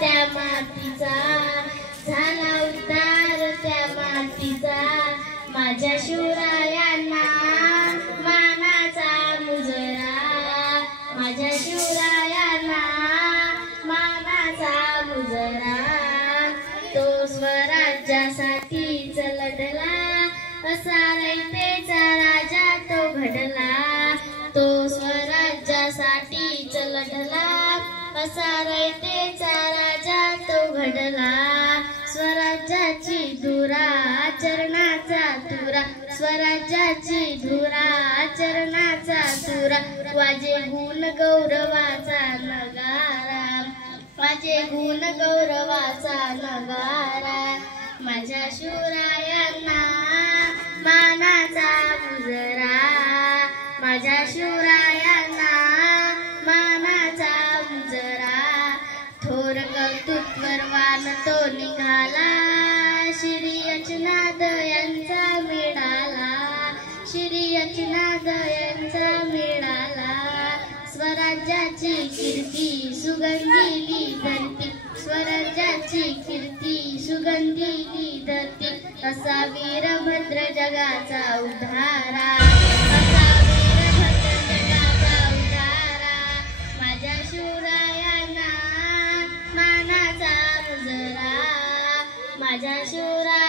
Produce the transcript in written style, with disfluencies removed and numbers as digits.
त्या मातीचा, झाला उद्धार त्या मातीचा. माझ्या शिवरायांना मानाचा मुजरा, माझ्या शिवरायांना मानाचा मुजरा. तो स्वराज्यासाठीच लढला, असा रयतेचा राजा तो घडला. तो स्वराज्यासाठीच लढला, असा रयतेचा राजा तो घडला. स्वराज्याची धुरा चरणाचा तुरा, स्वराज्याची धुरा चरणाचा तुरा. वाजे गुण गौरवाचा नगारा, वाजे गुण गौरवाचा नगारा. माझ्या शिवरायांना मानाचा मुजरा, माझ्या शिवरायांना मानाचा मुजरा. थोर कर्तृत्ववान तो निघाला, श्री अचनाद यांचा मिळाला, श्री अचनाद यांचा मिळाला. स्वराज्याची कीर्ती सुगंधिली धरती, स्वराज्याची कीर्ती सुगंधिली धरती. असा वीरभद्र जगाचा उद्धारा, असा वीरभद्र जगाचा उद्धारा. माझ्या शिवरायांना मानाचा मुजरा, माझ्या शिवरायांना